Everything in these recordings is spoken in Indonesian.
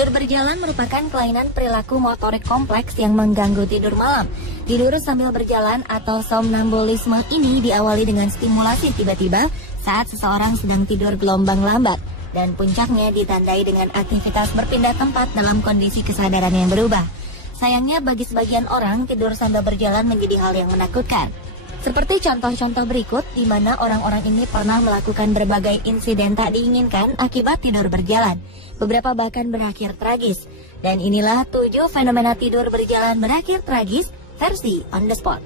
Tidur berjalan merupakan kelainan perilaku motorik kompleks yang mengganggu tidur malam. Tidur sambil berjalan atau somnambulisme ini diawali dengan stimulasi tiba-tiba saat seseorang sedang tidur gelombang lambat, dan puncaknya ditandai dengan aktivitas berpindah tempat dalam kondisi kesadaran yang berubah. Sayangnya bagi sebagian orang, tidur sambil berjalan menjadi hal yang menakutkan. Seperti contoh-contoh berikut, di mana orang-orang ini pernah melakukan berbagai insiden tak diinginkan akibat tidur berjalan. Beberapa bahkan berakhir tragis. Dan inilah 7 fenomena tidur berjalan berakhir tragis versi On The Spot.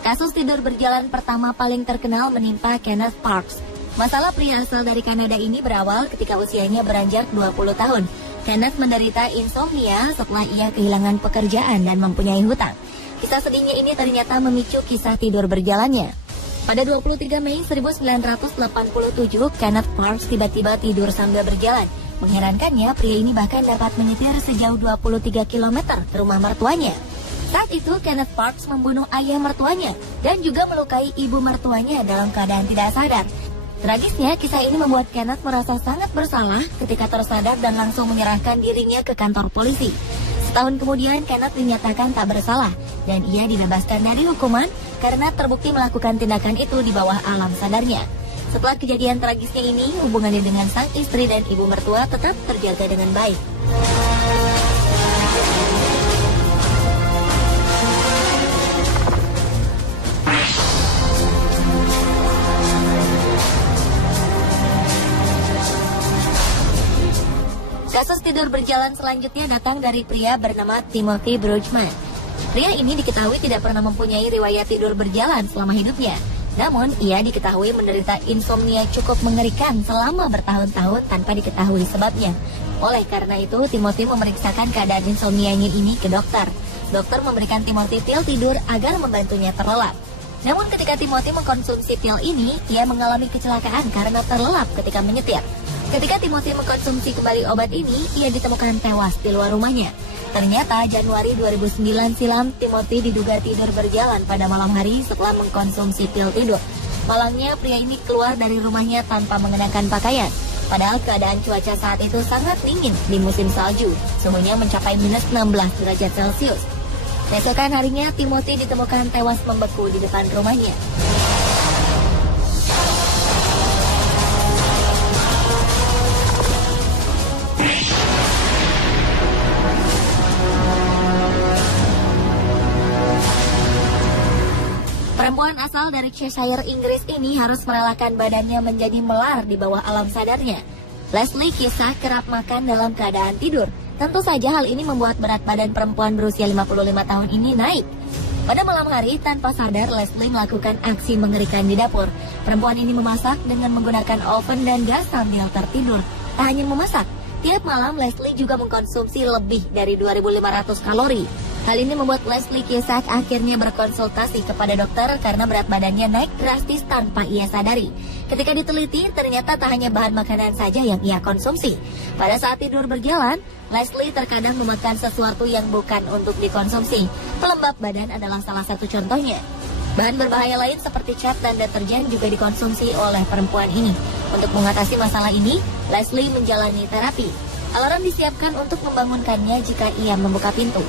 Kasus tidur berjalan pertama paling terkenal menimpa Kenneth Parks. Masalah pria asal dari Kanada ini berawal ketika usianya beranjak 20 tahun. Kenneth menderita insomnia setelah ia kehilangan pekerjaan dan mempunyai hutang. Kisah sedihnya ini ternyata memicu kisah tidur berjalannya. Pada 23 Mei 1987, Kenneth Parks tiba-tiba tidur sambil berjalan. Mengherankannya, pria ini bahkan dapat menyetir sejauh 23 km ke rumah mertuanya. Saat itu, Kenneth Parks membunuh ayah mertuanya dan juga melukai ibu mertuanya dalam keadaan tidak sadar. Tragisnya, kisah ini membuat Kenneth merasa sangat bersalah ketika tersadar dan langsung menyerahkan dirinya ke kantor polisi. Setahun kemudian, Kenneth dinyatakan tak bersalah dan ia dibebaskan dari hukuman karena terbukti melakukan tindakan itu di bawah alam sadarnya. Setelah kejadian tragisnya ini, hubungannya dengan sang istri dan ibu mertua tetap terjaga dengan baik. Kasus tidur berjalan selanjutnya datang dari pria bernama Timothy Brugman. Pria ini diketahui tidak pernah mempunyai riwayat tidur berjalan selama hidupnya. Namun, ia diketahui menderita insomnia cukup mengerikan selama bertahun-tahun tanpa diketahui sebabnya. Oleh karena itu, Timothy memeriksakan keadaan insomnianya ini ke dokter. Dokter memberikan Timothy pil tidur agar membantunya terlelap. Namun ketika Timothy mengkonsumsi pil ini, ia mengalami kecelakaan karena terlelap ketika menyetir. Ketika Timothy mengkonsumsi kembali obat ini, ia ditemukan tewas di luar rumahnya. Ternyata Januari 2009 silam, Timothy diduga tidur berjalan pada malam hari setelah mengkonsumsi pil tidur. Malangnya, pria ini keluar dari rumahnya tanpa mengenakan pakaian. Padahal keadaan cuaca saat itu sangat dingin di musim salju, suhunya mencapai minus 16 derajat Celcius. Besokan harinya, Timothy ditemukan tewas membeku di depan rumahnya. Perempuan asal dari Cheshire, Inggris ini harus merelakan badannya menjadi melar di bawah alam sadarnya. Leslie kisah kerap makan dalam keadaan tidur. Tentu saja hal ini membuat berat badan perempuan berusia 55 tahun ini naik. Pada malam hari, tanpa sadar, Leslie melakukan aksi mengerikan di dapur. Perempuan ini memasak dengan menggunakan oven dan gas sambil tertidur. Tak hanya memasak, tiap malam Leslie juga mengkonsumsi lebih dari 2.500 kalori. Hal ini membuat Leslie Kisak akhirnya berkonsultasi kepada dokter karena berat badannya naik drastis tanpa ia sadari. Ketika diteliti, ternyata tak hanya bahan makanan saja yang ia konsumsi. Pada saat tidur berjalan, Leslie terkadang memakan sesuatu yang bukan untuk dikonsumsi. Pelembab badan adalah salah satu contohnya. Bahan berbahaya lain seperti cat dan deterjen juga dikonsumsi oleh perempuan ini. Untuk mengatasi masalah ini, Leslie menjalani terapi. Alarm disiapkan untuk membangunkannya jika ia membuka pintu.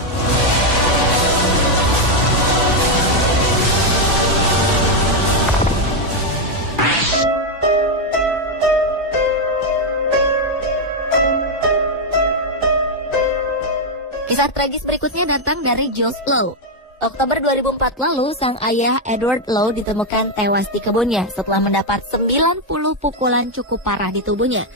Kisah tragis berikutnya datang dari Jules Lowe. Oktober 2004 lalu, sang ayah Edward Lowe ditemukan tewas di kebunnya setelah mendapat 90 pukulan cukup parah di tubuhnya.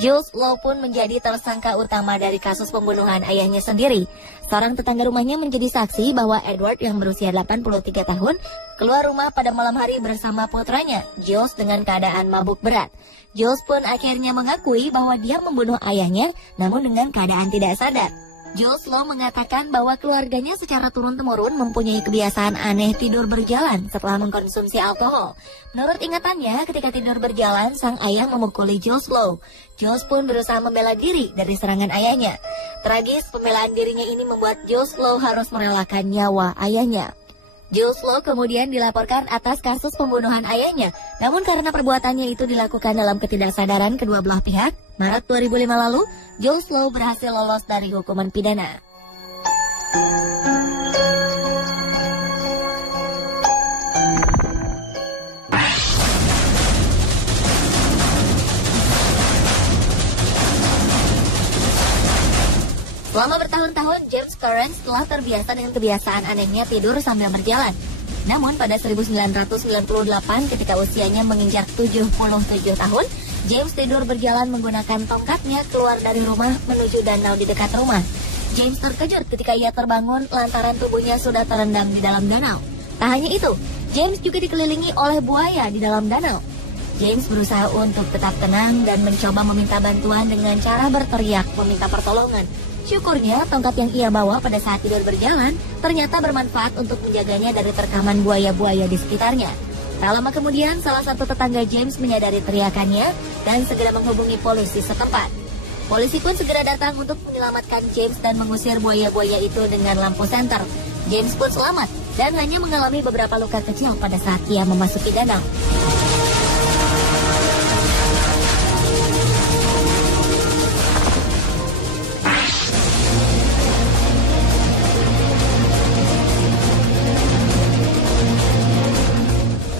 Jules Lowe pun menjadi tersangka utama dari kasus pembunuhan ayahnya sendiri. Seorang tetangga rumahnya menjadi saksi bahwa Edward yang berusia 83 tahun keluar rumah pada malam hari bersama putranya, Jules, dengan keadaan mabuk berat. Jules pun akhirnya mengakui bahwa dia membunuh ayahnya, namun dengan keadaan tidak sadar. Jules Lowe mengatakan bahwa keluarganya secara turun-temurun mempunyai kebiasaan aneh tidur berjalan setelah mengkonsumsi alkohol. Menurut ingatannya, ketika tidur berjalan, sang ayah memukuli Jules Lowe. Jules pun berusaha membela diri dari serangan ayahnya. Tragis, pembelaan dirinya ini membuat Jules Lowe harus merelakan nyawa ayahnya. Jules Lowe kemudian dilaporkan atas kasus pembunuhan ayahnya. Namun karena perbuatannya itu dilakukan dalam ketidaksadaran kedua belah pihak, Maret 2005 lalu, Jules Lowe berhasil lolos dari hukuman pidana. Selama bertahun-tahun, James Curran telah terbiasa dengan kebiasaan anehnya tidur sambil berjalan. Namun pada 1998 ketika usianya menginjak 77 tahun, James tidur berjalan menggunakan tongkatnya keluar dari rumah menuju danau di dekat rumah. James terkejut ketika ia terbangun lantaran tubuhnya sudah terendam di dalam danau. Tak hanya itu, James juga dikelilingi oleh buaya di dalam danau. James berusaha untuk tetap tenang dan mencoba meminta bantuan dengan cara berteriak meminta pertolongan. Syukurnya, tongkat yang ia bawa pada saat tidur berjalan ternyata bermanfaat untuk menjaganya dari terkaman buaya-buaya di sekitarnya. Tak lama kemudian, salah satu tetangga James menyadari teriakannya dan segera menghubungi polisi setempat. Polisi pun segera datang untuk menyelamatkan James dan mengusir buaya-buaya itu dengan lampu senter. James pun selamat dan hanya mengalami beberapa luka kecil pada saat ia memasuki danau.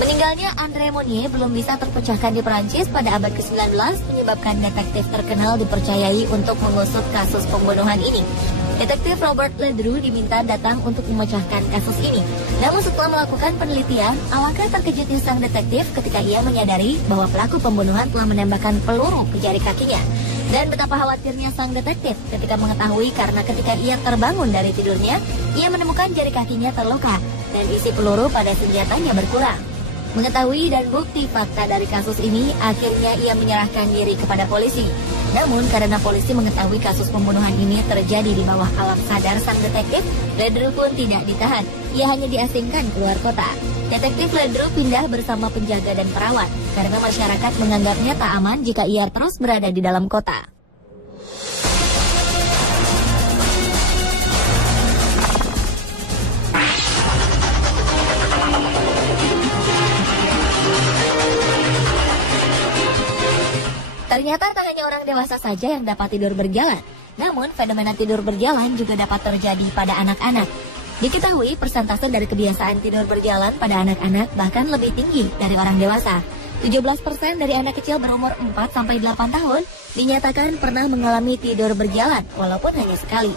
Meninggalnya André Monnier belum bisa terpecahkan di Perancis pada abad ke-19 menyebabkan detektif terkenal dipercayai untuk mengusut kasus pembunuhan ini. Detektif Robert Ledru diminta datang untuk memecahkan kasus ini. Namun setelah melakukan penelitian, alangkah terkejutnya sang detektif ketika ia menyadari bahwa pelaku pembunuhan telah menembakkan peluru ke jari kakinya. Dan betapa khawatirnya sang detektif ketika mengetahui karena ketika ia terbangun dari tidurnya, ia menemukan jari kakinya terluka dan isi peluru pada senjatanya berkurang. Mengetahui dan bukti fakta dari kasus ini, akhirnya ia menyerahkan diri kepada polisi. Namun karena polisi mengetahui kasus pembunuhan ini terjadi di bawah alam sadar sang detektif, Ledru pun tidak ditahan. Ia hanya diasingkan keluar kota. Detektif Ledru pindah bersama penjaga dan perawat, karena masyarakat menganggapnya tak aman jika ia terus berada di dalam kota. Ternyata tak hanya orang dewasa saja yang dapat tidur berjalan, namun fenomena tidur berjalan juga dapat terjadi pada anak-anak. Diketahui persentase dari kebiasaan tidur berjalan pada anak-anak bahkan lebih tinggi dari orang dewasa. 17% dari anak kecil berumur 4-8 tahun dinyatakan pernah mengalami tidur berjalan walaupun hanya sekali.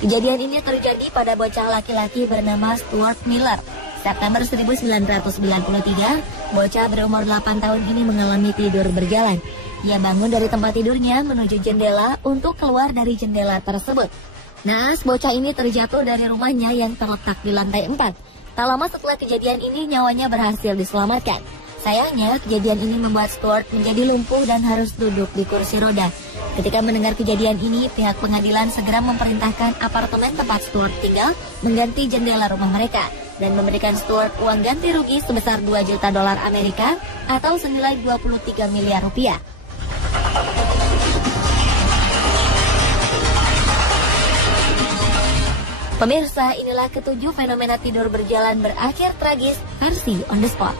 Kejadian ini terjadi pada bocah laki-laki bernama Stuart Miller. September 1993, bocah berumur 8 tahun ini mengalami tidur berjalan. Ia bangun dari tempat tidurnya menuju jendela untuk keluar dari jendela tersebut. Naas, bocah ini terjatuh dari rumahnya yang terletak di lantai 4. Tak lama setelah kejadian ini, nyawanya berhasil diselamatkan. Sayangnya, kejadian ini membuat Stuart menjadi lumpuh dan harus duduk di kursi roda. Ketika mendengar kejadian ini, pihak pengadilan segera memerintahkan apartemen tempat Stuart tinggal mengganti jendela rumah mereka dan memberikan Stuart uang ganti rugi sebesar $2 juta Amerika atau senilai 23 miliar rupiah. Pemirsa, inilah ketujuh fenomena tidur berjalan berakhir tragis versi On The Spot.